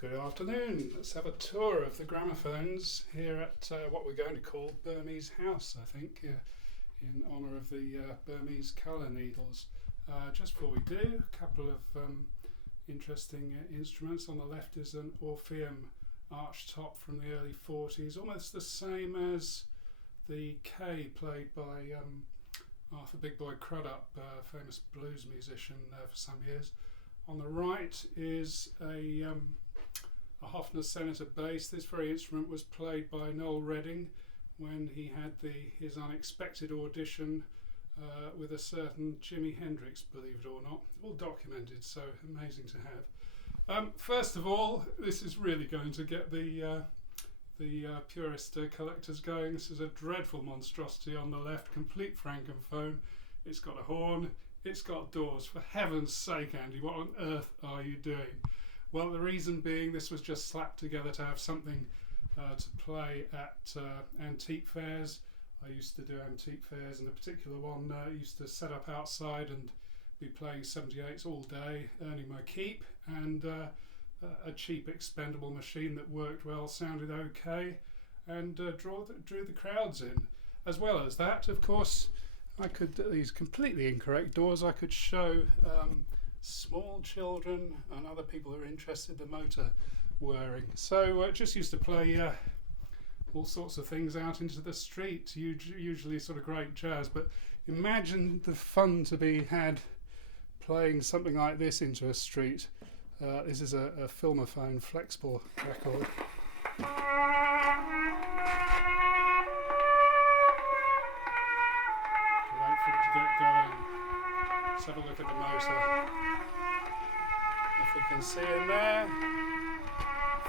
Good afternoon. Let's have a tour of the gramophones here at what we're going to call Burmese House, I think, in honour of the Burmese colour needles. Just before we do, a couple of interesting instruments. On the left is an Orpheum arch top from the early 40s, almost the same as the K played by Arthur Big Boy Crudup, famous blues musician for some years. On the right is a Hofner Senator bass. This very instrument was played by Noel Redding when he had his unexpected audition with a certain Jimi Hendrix, believe it or not. All documented, so amazing to have. First of all, this is really going to get the purist collectors going. This is a dreadful monstrosity on the left, complete Frankenkenphone. It's got a horn, it's got doors. For heaven's sake, Andy, what on earth are you doing? Well, the reason being this was just slapped together to have something to play at antique fairs. I used to do antique fairs, and a particular one used to set up outside and be playing 78s all day, earning my keep, and a cheap expendable machine that worked well, sounded okay, and drew the crowds in. As well as that, of course, I could, these completely incorrect doors, I could show small children and other people who are interested in the motor whirring. So just used to play all sorts of things out into the street, usually sort of great jazz, but imagine the fun to be had playing something like this into a street. This is a Filmophone flexible record. Wait for it to get going. Let's have a look at the motor. If we can see in there.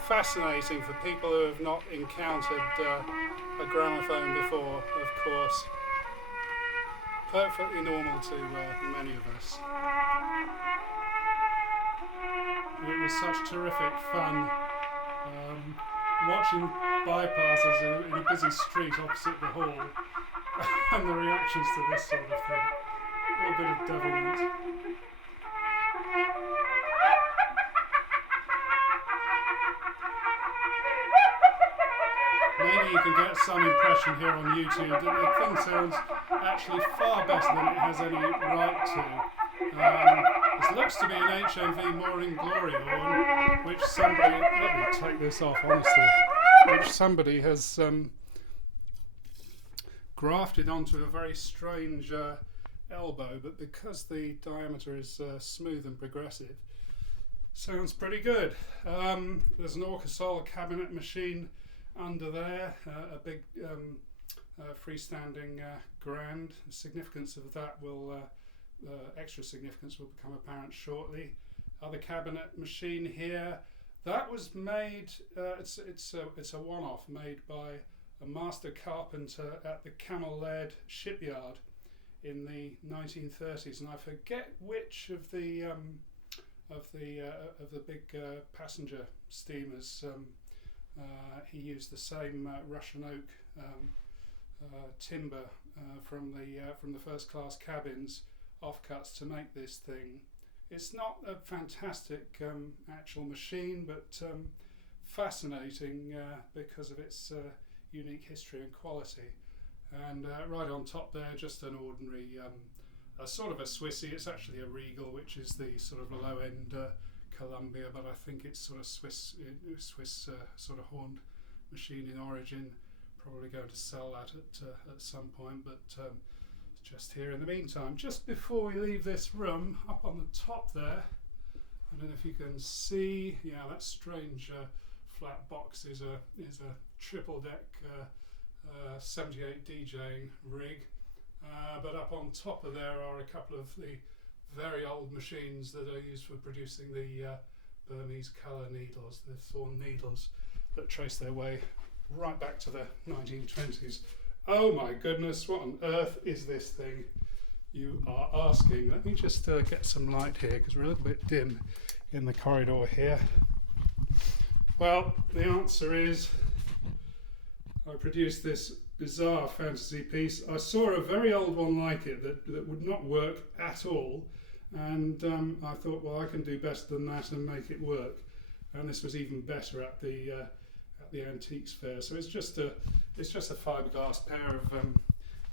Fascinating for people who have not encountered a gramophone before, of course. Perfectly normal to many of us. It was such terrific fun watching bypasses in a busy street opposite the hall and the reactions to this sort of thing. A little bit of devilment. Maybe you can get some impression here on YouTube that the thing sounds actually far better than it has any right to. This looks to be an HMV Morning Glory horn, which somebody, let me take this off honestly, which somebody has grafted onto a very strange elbow, but because the diameter is smooth and progressive, sounds pretty good. There's an Orchorsol cabinet machine under there, a big freestanding grand. The significance of that will, extra significance will become apparent shortly. Other cabinet machine here. That was made, it's a one-off made by a master carpenter at the Cammell Laird shipyard in the 1930s, and I forget which of the big passenger steamers. He used the same Russian oak timber from the first class cabins offcuts to make this thing. It's not a fantastic actual machine, but fascinating because of its unique history and quality. And right on top there, just an ordinary, sort of a Swissy. It's actually a Regal, which is the sort of low end Columbia, but I think it's sort of Swiss sort of horned machine in origin. Probably going to sell that at some point, but just here in the meantime. Just before we leave this room, up on the top there, I don't know if you can see. Yeah, that strange flat box is a triple deck 78 DJing rig. But up on top of there are a couple of the very old machines that are used for producing the Burmese colour needles, the thorn needles that trace their way right back to the 1920s. Oh my goodness, what on earth is this thing, you are asking? Let me just get some light here because we're a little bit dim in the corridor here. Well, the answer is I produced this bizarre fantasy piece. I saw a very old one like it that would not work at all, and I thought, well, I can do better than that and make it work. and this was even better at the antiques fair. So it's just a fiberglass pair of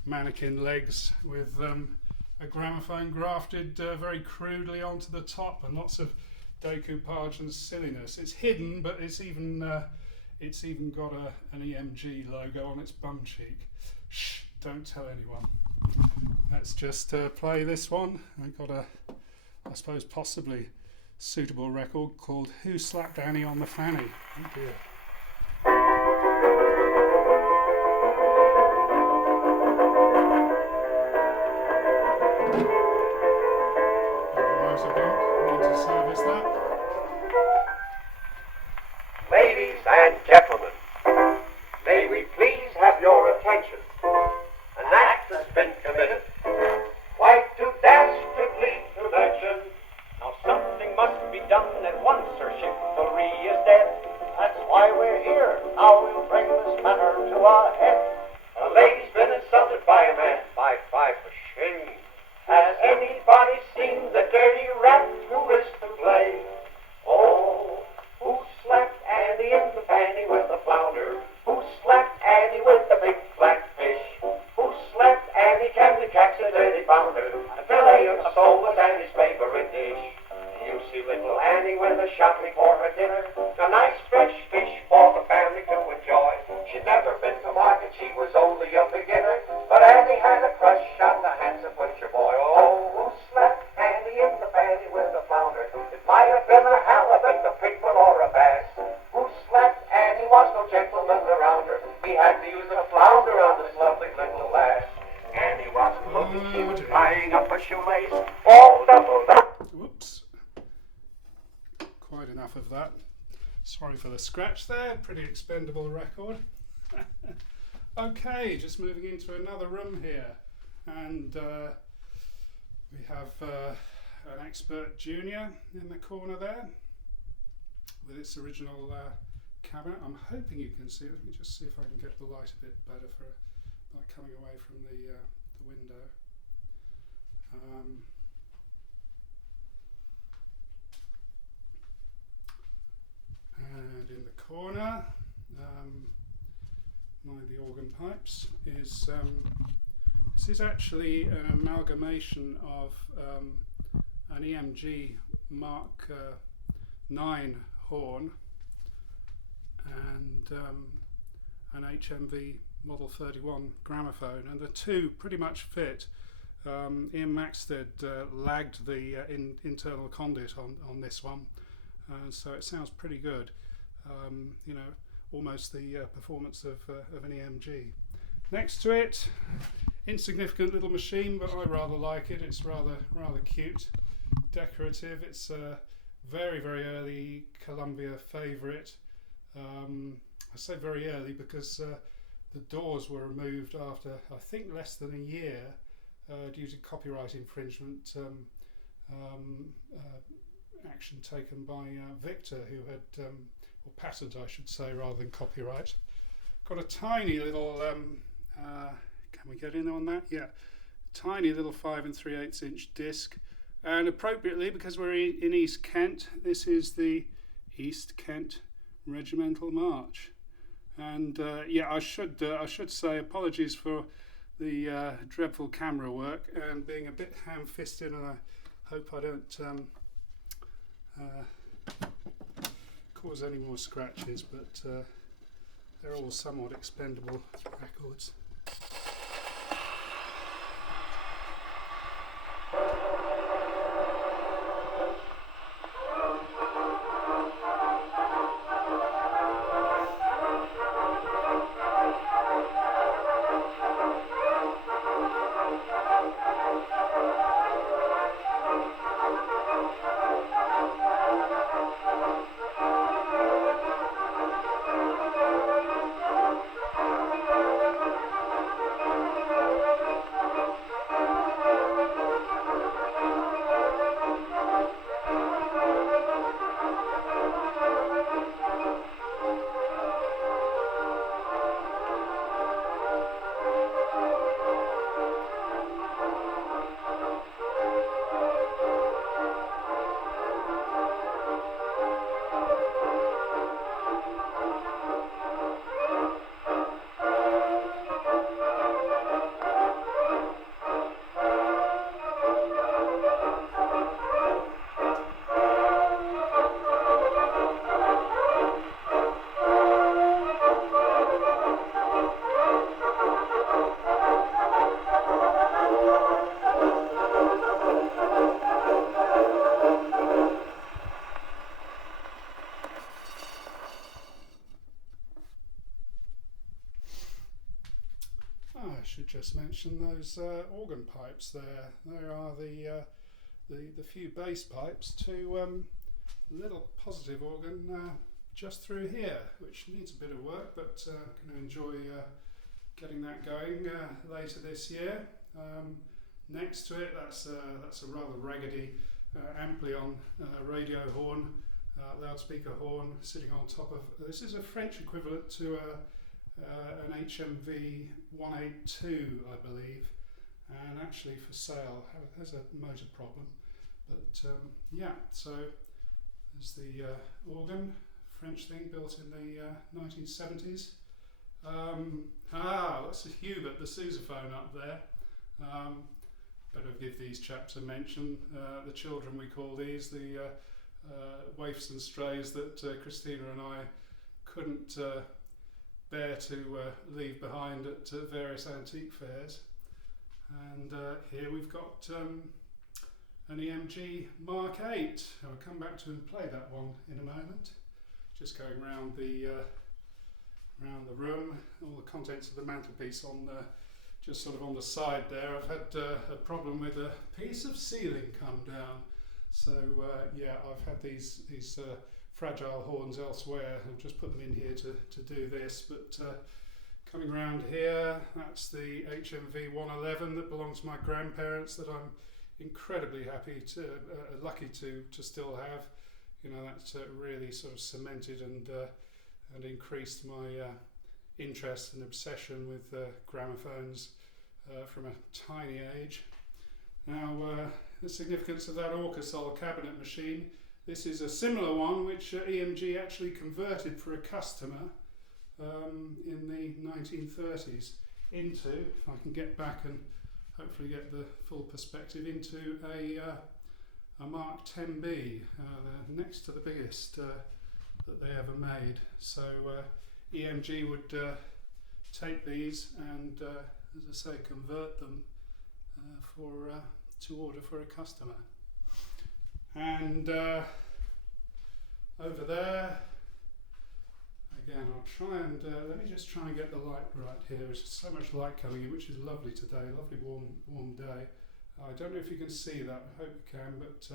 mannequin legs with a gramophone grafted very crudely onto the top, and lots of decoupage and silliness. It's hidden, but it's even got an EMG logo on its bum cheek. Shh! Don't tell anyone. Let's just play this one. I've got a, I suppose, possibly suitable record called "Who Slapped Annie on the Fannie?" Oh dear. Service that. Ladies and gentlemen, may we please have your attention? An act has been committed, quite too dastardly to mention. Now something must be done at once, or chivalry is dead. That's why we're here. Now we'll bring this matter to a head. A lady's been insulted by a man. By for shame. Has anybody seen the dirty rat who is to blame? Oh, who slapped Annie in the fanny with the flounder? Who slapped Annie with the big flat fish? Who slapped Annie? Can the catch a dirty flounder? A fillet of sole was Annie's favorite dish. You see little Annie with a shopping for her dinner. A nice fresh fish for the family to enjoy. She'd never been to market, she was only a beginner. But Annie had a crush on the handsome butcher boy. Oh, who slapped Annie in the fanny with a flounder? It might have been a halibut, a piglet, or a bass. Who slapped Annie was no gentleman around her. He had to use a flounder on this lovely little lass. Annie wasn't looking, she was tying up a shoelace, all doubled up. Whoops. Quite enough of that. Sorry for the scratch there. Pretty expendable record. Okay, just moving into another room here, and we have an Expert Junior in the corner there with its original cabinet. I'm hoping you can see it. Let me just see if I can get the light a bit better by coming away from the window. And in the corner, behind the organ pipes, is this is actually an amalgamation of an EMG Mk IX horn and an HMV Model 31 gramophone, and the two pretty much fit. Ian Maxted lagged the internal conduit on this one, so it sounds pretty good. You know, almost the performance of an EMG. Next to it, insignificant little machine, but I rather like it. It's rather cute, decorative. It's a very early Columbia favourite. I say very early because the doors were removed after, I think, less than a year due to copyright infringement action taken by Victor, who had, or patent I should say, rather than copyright. Got a tiny little, can we get in on that? Yeah, tiny little 5 3/8 inch disc, and appropriately, because we're in East Kent, this is the East Kent Regimental March. And yeah, I should say apologies for the dreadful camera work and being a bit ham-fisted, and I hope I don't cause any more scratches, but they're all somewhat expendable records. should just mention those organ pipes there. There are the few bass pipes to a little positive organ just through here, which needs a bit of work, but going to enjoy getting that going later this year. Next to it, that's a rather raggedy Amplion radio horn, loudspeaker horn sitting on top of. This is a French equivalent to an HMV 182, I believe, and actually for sale has a motor problem. But yeah, so there's the organ, French thing built in the 1970s. That's a Hubert, the sousaphone up there. Better give these chaps a mention. The children, we call these, the waifs and strays that Christina and I couldn't bear to leave behind at various antique fairs. And here we've got an EMG Mk VIII. I'll come back to and play that one in a moment. Just going round the room, all the contents of the mantelpiece on just sort of on the side there. I've had a problem with a piece of ceiling come down, so yeah, I've had these fragile horns elsewhere. I've just put them in here to do this, but coming round here, that's the HMV 111 that belongs to my grandparents that I'm incredibly lucky to still have. You know, that's really sort of cemented and increased my interest and obsession with gramophones from a tiny age. Now, the significance of that Orchorsol cabinet machine. This is a similar one which EMG actually converted for a customer in the 1930s into, if I can get back and hopefully get the full perspective, into a Mark Xb, the next to the biggest that they ever made. So EMG would take these and, as I say, convert them to order for a customer. And over there, again, I'll try and let me just try and get the light right here. There's so much light coming in, which is lovely today. Lovely warm day. I don't know if you can see that. I hope you can, but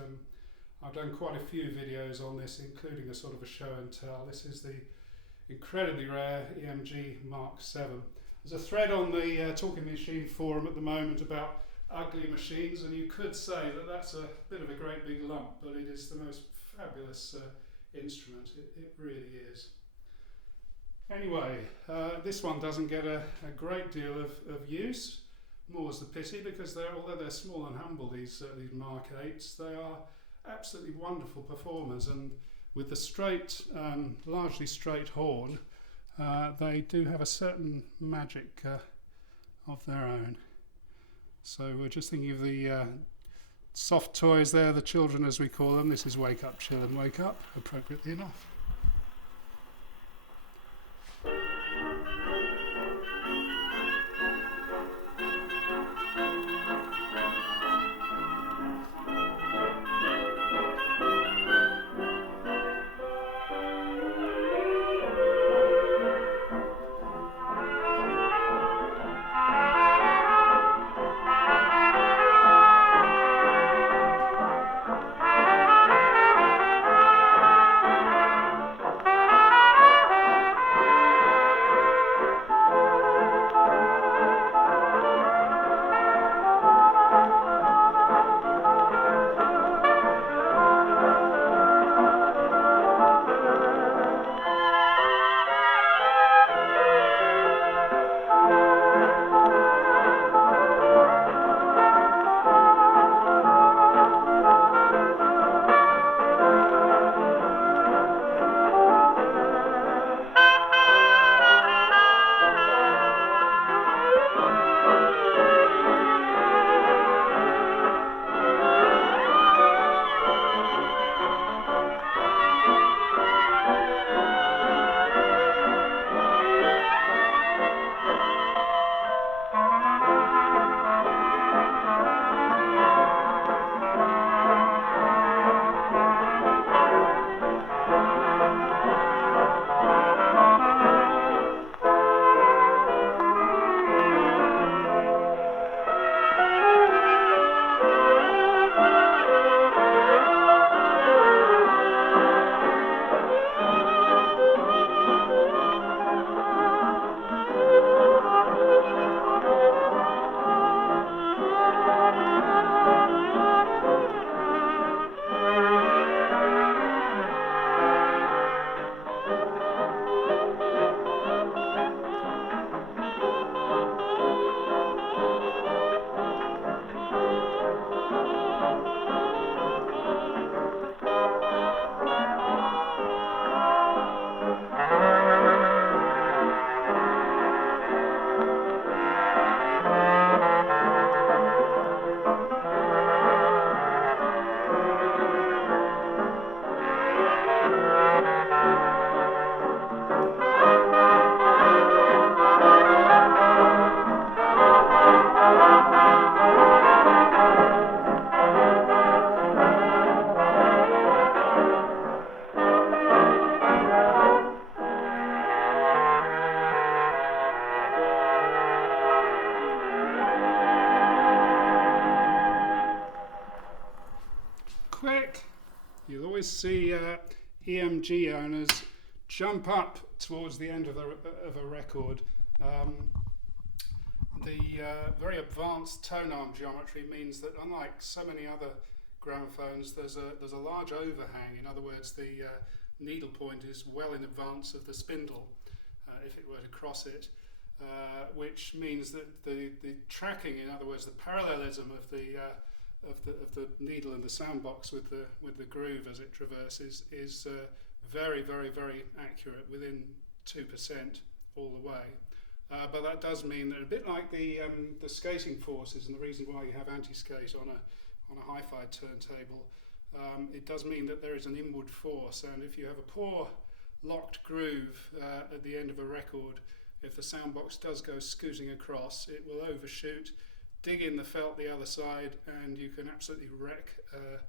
I've done quite a few videos on this, including a sort of a show and tell. This is the incredibly rare EMG Mk VII. There's a thread on the Talking Machine forum at the moment about ugly machines, and you could say that that's a bit of a great big lump, but it is the most fabulous instrument. It really is. Anyway, this one doesn't get a great deal of use. More's the pity, because although they're small and humble, these Mk VIIIs, they are absolutely wonderful performers, and with the straight, largely straight horn, they do have a certain magic of their own. So we're just thinking of the soft toys there, the children as we call them. This is Wake Up, Chillun, Wake Up, appropriately enough. always see EMG owners jump up towards the end of a record. The very advanced tone arm geometry means that, unlike so many other gramophones, there's a large overhang. In other words, the needle point is well in advance of the spindle if it were to cross it, which means that the tracking, in other words, the parallelism of the needle and the sound box with the groove as it traverses is very, very, very accurate, within 2% all the way. But that does mean that, a bit like the skating forces, and the reason why you have anti-skate on a hi-fi turntable, it does mean that there is an inward force, and if you have a poor locked groove at the end of a record, if the sound box does go scooting across, it will overshoot, dig in the felt the other side, and you can absolutely wreck a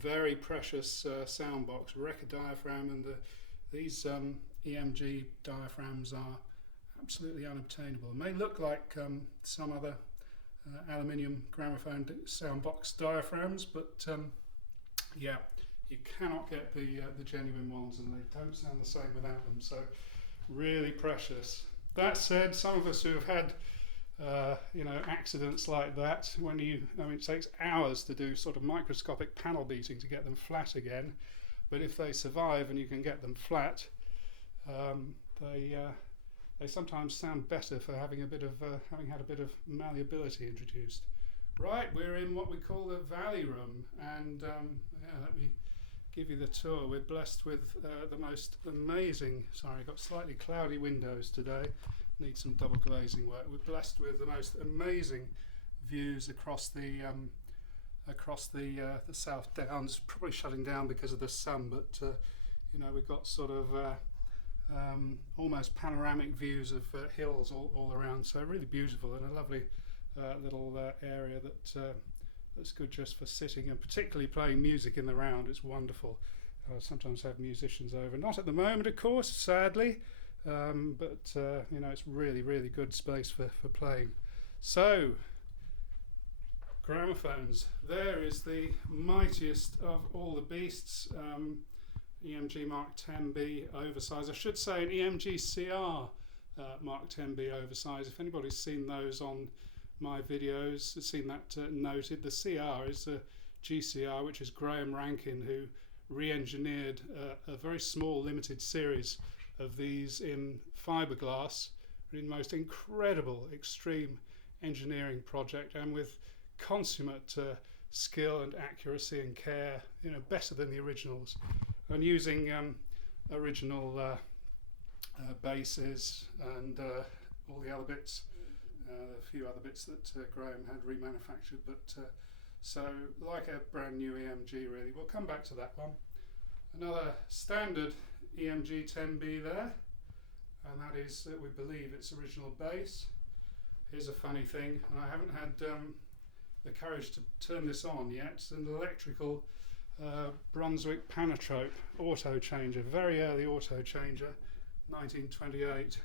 very precious sound box, wreck a diaphragm, and these EMG diaphragms are absolutely unobtainable. It may look like some other aluminium gramophone sound box diaphragms, but yeah, you cannot get the genuine ones, and they don't sound the same without them, so really precious. That said, some of us who have had accidents like that, it takes hours to do sort of microscopic panel beating to get them flat again, but if they survive and you can get them flat, they sometimes sound better for having had a bit of malleability introduced. Right, we're in what we call the Valley Room, and let me give you the tour. We're blessed with the most amazing, I've got slightly cloudy windows today, need some double glazing work. We're blessed with the most amazing views across the South Downs, probably shutting down because of the sun, but we've got sort of almost panoramic views of hills all around, so really beautiful, and a lovely little area that's good just for sitting and particularly playing music in the round. It's wonderful. I sometimes have musicians over, not at the moment of course, sadly, but it's really, really good space for playing. So, gramophones. There is the mightiest of all the beasts, EMG Mk Xb oversize. I should say an EMG CR Mk Xb oversize. If anybody's seen those on my videos, seen that noted, the CR is a GCR, which is Graham Rankin, who re-engineered a very small limited series of these in fiberglass, in most incredible extreme engineering project, and with consummate skill and accuracy and care, better than the originals, and using original bases and all the other bits, a few other bits that Graham had remanufactured, but so like a brand new EMG really. We'll come back to that one. Another standard EMG Xb there, and that is, we believe, its original base. Here's a funny thing, and I haven't had the courage to turn this on yet. It's an electrical Brunswick Panatrope auto changer, very early auto changer, 1928.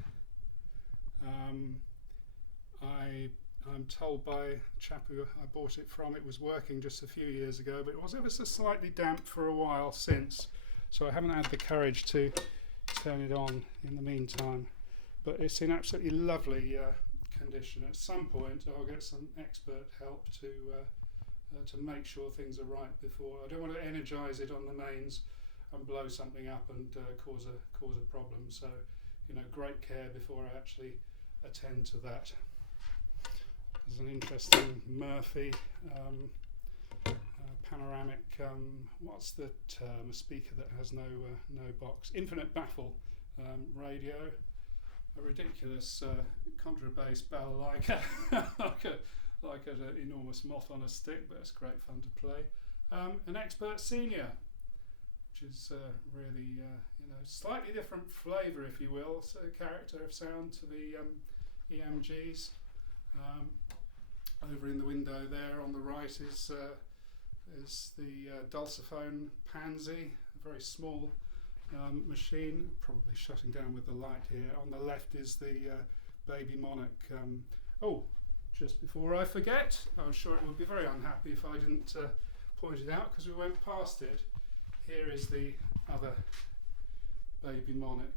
I'm told by a chap who I bought it from, it was working just a few years ago, but it was ever so slightly damp for a while since, so I haven't had the courage to turn it on in the meantime, but it's in absolutely lovely condition. At some point I'll get some expert help to make sure things are right before. I don't want to energize it on the mains and blow something up and cause a problem, so great care before I actually attend to that. There's an interesting Murphy panoramic, what's the term, a speaker that has no box, infinite baffle radio, a ridiculous contrabass bell like an enormous moth on a stick, but it's great fun to play. An Expert Senior, which is really slightly different flavour, if you will, so character of sound to the EMGs. Over in the window there on the right is the Dulciphone Pansy, a very small machine, probably shutting down with the light here. On the left is the Baby Monarch. Just before I forget, I'm sure it would be very unhappy if I didn't point it out, because we went past it. here is the other baby Monarch.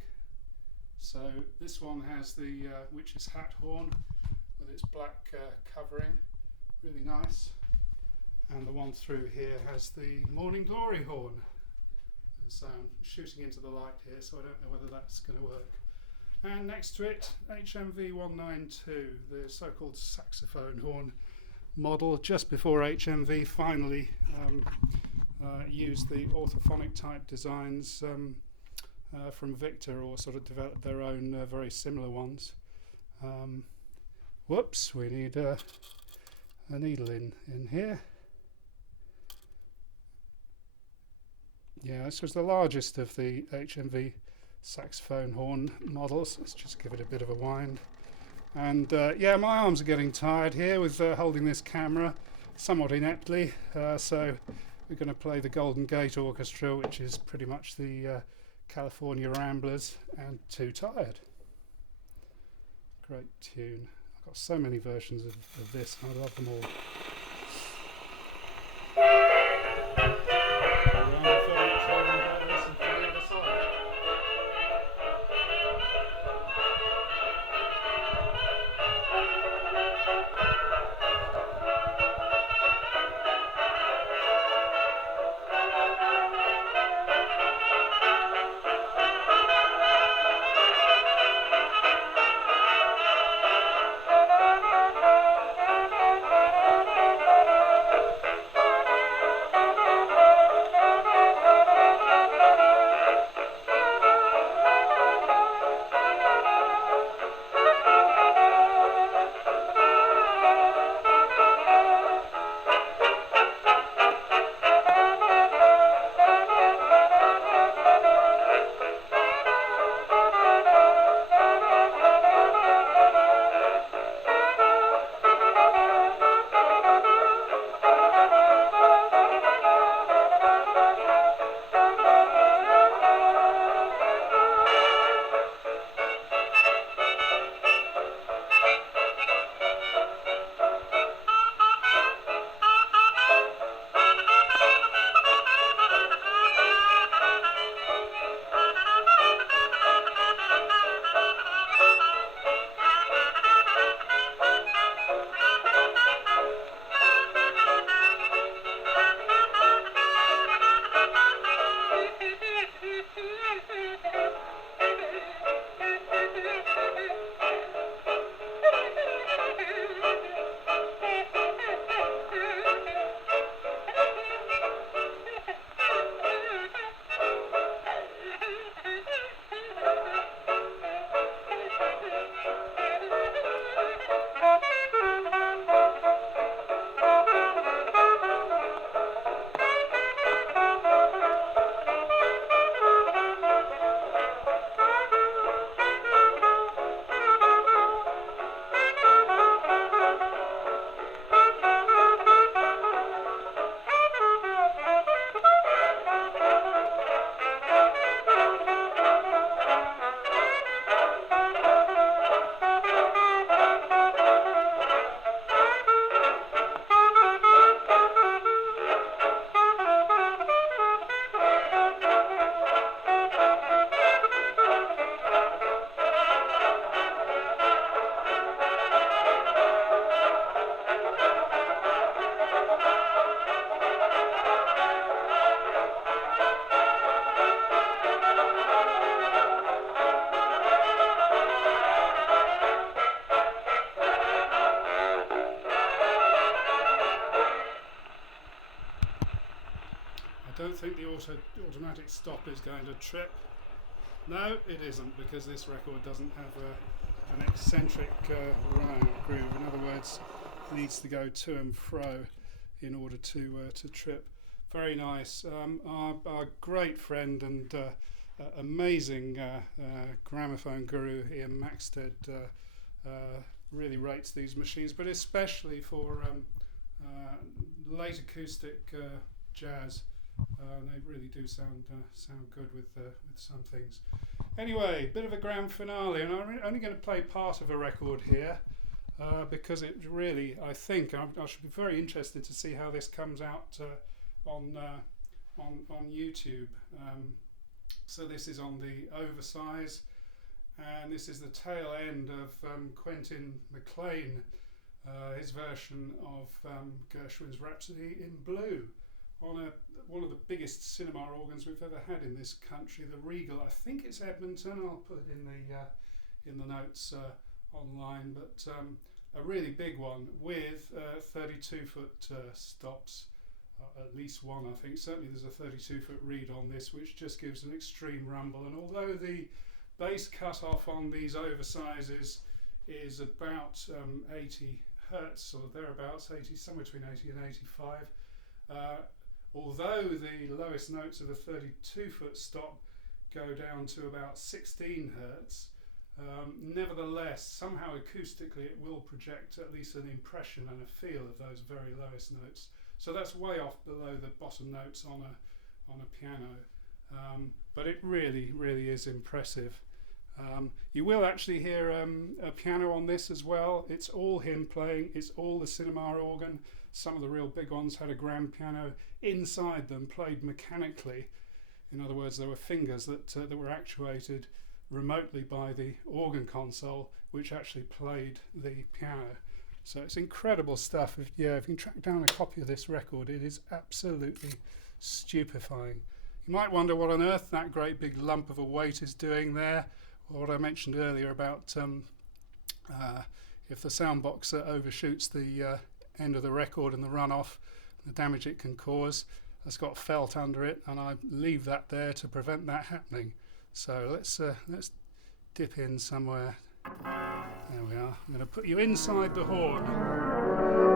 So this one has the witch's hat horn with its black covering, really nice. And the one through here has the morning glory horn. And so I'm shooting into the light here, so I don't know whether that's going to work. And next to it, HMV 192, the so-called saxophone horn model, just before HMV finally used the orthophonic type designs from Victor, or sort of developed their own very similar ones. Whoops, we need a needle in here. Yeah, this was the largest of the HMV saxophone horn models. Let's just give it a bit of a wind. And yeah, my arms are getting tired here with holding this camera somewhat ineptly. So we're going to play the Golden Gate Orchestra, which is pretty much the California Ramblers, and Too Tired. Great tune. I've got so many versions of this, and I love them all. I don't think the automatic stop is going to trip. No, it isn't, because this record doesn't have an eccentric run-out groove. In other words, it needs to go to and fro in order to trip. Very nice. Our great friend and amazing gramophone guru Ian Maxted really rates these machines, but especially for late acoustic jazz. They really do sound good with some things. Anyway, bit of a grand finale, and I'm only going to play part of a record here because it really, I think, I should be very interested to see how this comes out on on YouTube. So this is on the oversize, and this is the tail end of Quentin McLean, his version of Gershwin's Rhapsody in Blue on one of the biggest cinema organs we've ever had in this country, the Regal. I think it's Edmonton. I'll put it in the notes online, but a really big one with 32-foot stops. At least one, I think. Certainly there's a 32-foot reed on this, which just gives an extreme rumble. And although the bass cut-off on these oversizes is about 80 hertz or thereabouts, 80, somewhere between 80 and 85, although the lowest notes of a 32-foot stop go down to about 16 hertz, nevertheless, somehow acoustically it will project at least an impression and a feel of those very lowest notes. So that's way off below the bottom notes on a piano, but it really, really is impressive. You will actually hear a piano on this as well. It's all him playing. It's all the cinema organ. Some of the real big ones had a grand piano inside them, played mechanically. In other words, there were fingers that were actuated remotely by the organ console, which actually played the piano. So it's incredible stuff. If you can track down a copy of this record, it is absolutely stupefying. You might wonder what on earth that great big lump of a weight is doing there, or what I mentioned earlier about if the sound box overshoots the end of the record and the runoff, the damage it can cause. It's got felt under it, and I leave that there to prevent that happening. So let's dip in somewhere. There we are. I'm going to put you inside the horn.